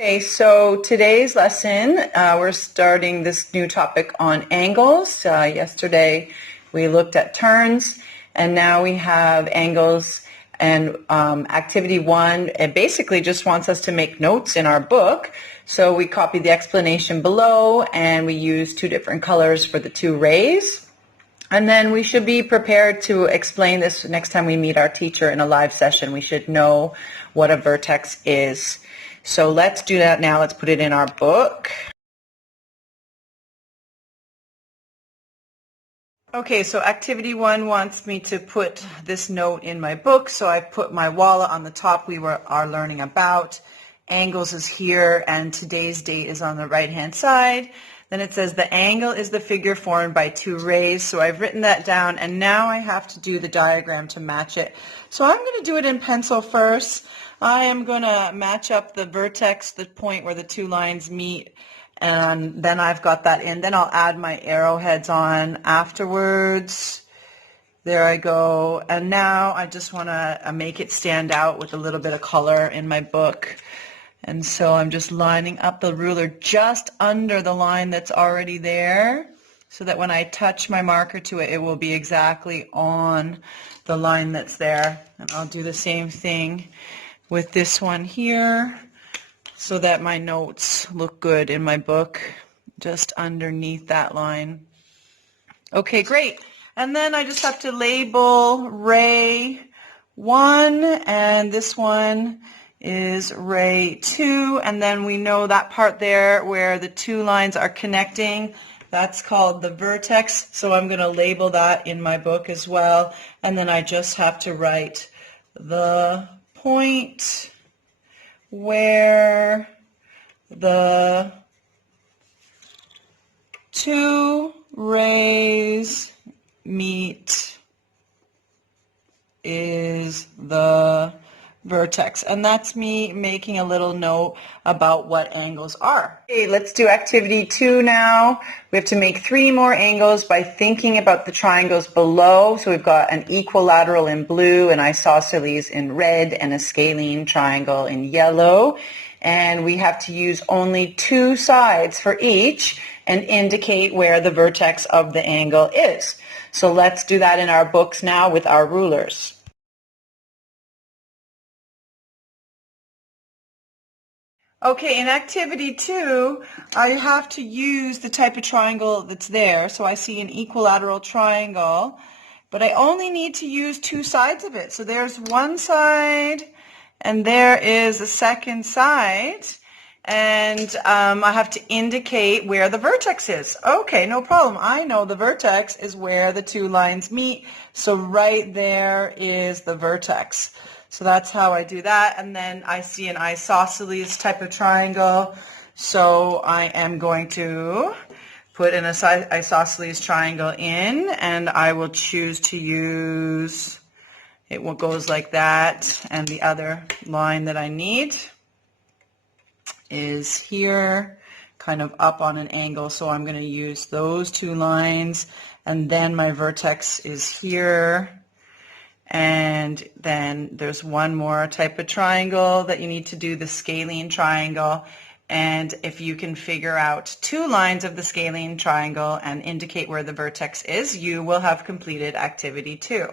Okay, so today's lesson, we're starting this new topic on angles. Yesterday we looked at turns, and now we have angles. And activity 1, it basically just wants us to make notes in our book. So we copied the explanation below, and we used 2 different colors for the 2 rays. And then we should be prepared to explain this next time we meet our teacher in a live session. We should know what a vertex is. So let's do that now. Let's put it in our book. Okay, so activity 1 wants me to put this note in my book. So I put my wallet on the top. We are learning about. Angles is here, and today's date is on the right-hand side. Then it says the angle is the figure formed by 2 rays. So I've written that down, and now I have to do the diagram to match it. So I'm going to do it in pencil first. I am going to match up the vertex, the point where the 2 lines meet, and then I've got that in. Then I'll add my arrowheads on afterwards. There I go. And now I just want to make it stand out with a little bit of color in my book. And so I'm just lining up the ruler just under the line that's already there, so that when I touch my marker to it, it will be exactly on the line that's there. And I'll do the same thing with this one here, so that my notes look good in my book, just underneath that line. Okay, great. And then I just have to label ray 1, and this one is ray 2, and then we know that part there where the 2 lines are connecting, that's called the vertex. So I'm going to label that in my book as well, and then I just have to write the point where the 2 rays meet is the vertex. And that's me making a little note about what angles are. Okay, let's do activity 2 now. We have to make 3 more angles by thinking about the triangles below. So we've got an equilateral in blue, an isosceles in red, and a scalene triangle in yellow. And we have to use only 2 sides for each and indicate where the vertex of the angle is. So let's do that in our books now with our rulers. Okay, in activity 2, I have to use the type of triangle that's there. So I see an equilateral triangle, but I only need to use 2 sides of it. So there's one side, and there is a second side, and I have to indicate where the vertex is. Okay, no problem. I know the vertex is where the 2 lines meet, so right there is the vertex. So that's how I do that. And then I see an isosceles type of triangle. So I am going to put an isosceles triangle in, and I will choose to use, it goes like that. And the other line that I need is here, kind of up on an angle. So I'm going to use those 2 lines. And then my vertex is here. And then there's one more type of triangle that you need to do, the scalene triangle. And if you can figure out 2 lines of the scalene triangle and indicate where the vertex is, you will have completed activity 2.